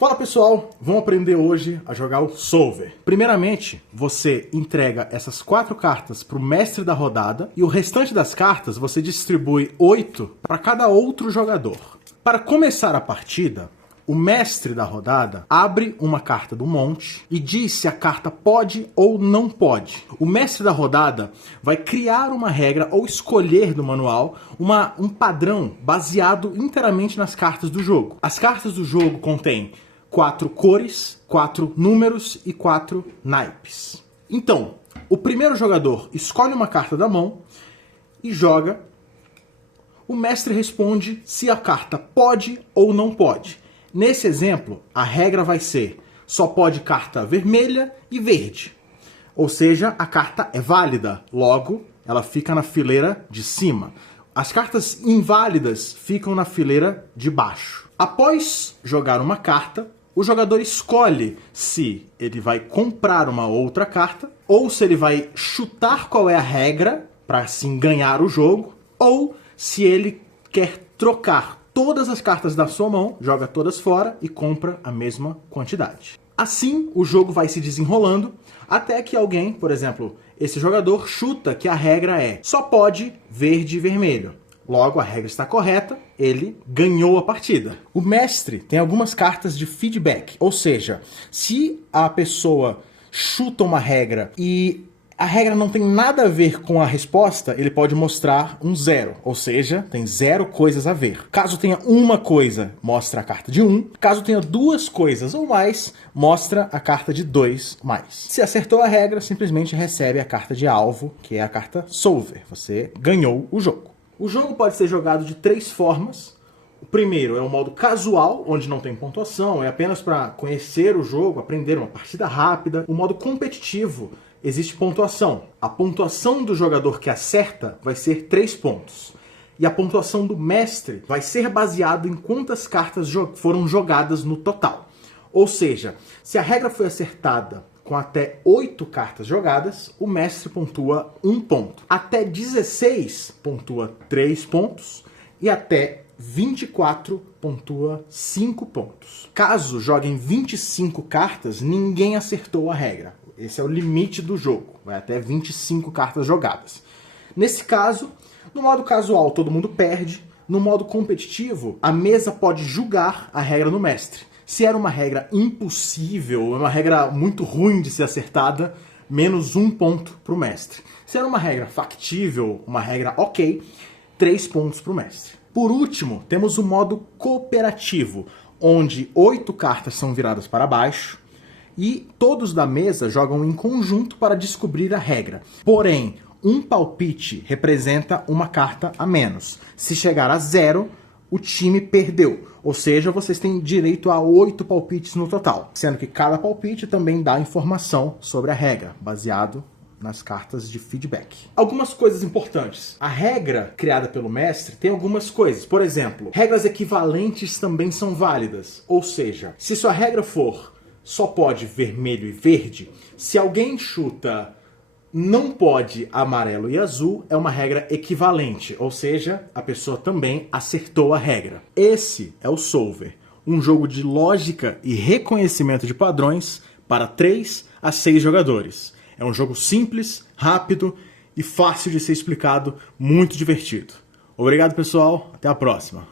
Fala pessoal, vamos aprender hoje a jogar o Solver. Primeiramente, você entrega essas 4 cartas para o mestre da rodada e o restante das cartas você distribui 8 para cada outro jogador. Para começar a partida, o mestre da rodada abre uma carta do monte e diz se a carta pode ou não pode. O mestre da rodada vai criar uma regra ou escolher do manual um padrão baseado inteiramente nas cartas do jogo. As cartas do jogo contêm 4 cores, 4 números e 4 naipes. Então, o primeiro jogador escolhe uma carta da mão e joga. O mestre responde se a carta pode ou não pode. Nesse exemplo, a regra vai ser: só pode carta vermelha e verde. Ou seja, a carta é válida, logo ela fica na fileira de cima. As cartas inválidas ficam na fileira de baixo. Após jogar uma carta, o jogador escolhe se ele vai comprar uma outra carta, ou se ele vai chutar qual é a regra para assim ganhar o jogo, ou se ele quer trocar todas as cartas da sua mão, joga todas fora e compra a mesma quantidade. Assim, o jogo vai se desenrolando até que alguém, por exemplo, esse jogador chuta que a regra é só pode verde e vermelho. Logo, a regra está correta, ele ganhou a partida. O mestre tem algumas cartas de feedback, ou seja, se a pessoa chuta uma regra e a regra não tem nada a ver com a resposta, ele pode mostrar um 0, ou seja, tem 0 coisas a ver. Caso tenha uma coisa, mostra a carta de 1. Caso tenha 2 coisas ou mais, mostra a carta de 2 mais. Se acertou a regra, simplesmente recebe a carta de alvo, que é a carta Solver. Você ganhou o jogo. O jogo pode ser jogado de 3 formas. O primeiro é o modo casual, onde não tem pontuação, é apenas para conhecer o jogo, aprender uma partida rápida. O modo competitivo, existe pontuação. A pontuação do jogador que acerta vai ser 3 pontos. E a pontuação do mestre vai ser baseada em quantas cartas foram jogadas no total. Ou seja, se a regra foi acertada com até 8 cartas jogadas, o mestre pontua 1 ponto. Até 16 pontua 3 pontos e até 24 pontua 5 pontos. Caso joguem 25 cartas, ninguém acertou a regra. Esse é o limite do jogo, vai até 25 cartas jogadas. Nesse caso, no modo casual todo mundo perde, no modo competitivo a mesa pode julgar a regra do mestre. Se era uma regra impossível, uma regra muito ruim de ser acertada, menos 1 ponto para o mestre. Se era uma regra factível, uma regra ok, 3 pontos para o mestre. Por último, temos o modo cooperativo, onde 8 cartas são viradas para baixo e todos da mesa jogam em conjunto para descobrir a regra. Porém, um palpite representa uma carta a menos. Se chegar a 0, o time perdeu. Ou seja, vocês têm direito a 8 palpites no total, sendo que cada palpite também dá informação sobre a regra, baseado nas cartas de feedback. Algumas coisas importantes. A regra criada pelo mestre tem algumas coisas. Por exemplo, regras equivalentes também são válidas. Ou seja, se sua regra for só pode vermelho e verde, se alguém chuta não pode amarelo e azul, é uma regra equivalente, ou seja, a pessoa também acertou a regra. Esse é o Solver, um jogo de lógica e reconhecimento de padrões para 3 a 6 jogadores. É um jogo simples, rápido e fácil de ser explicado, muito divertido. Obrigado, pessoal. Até a próxima.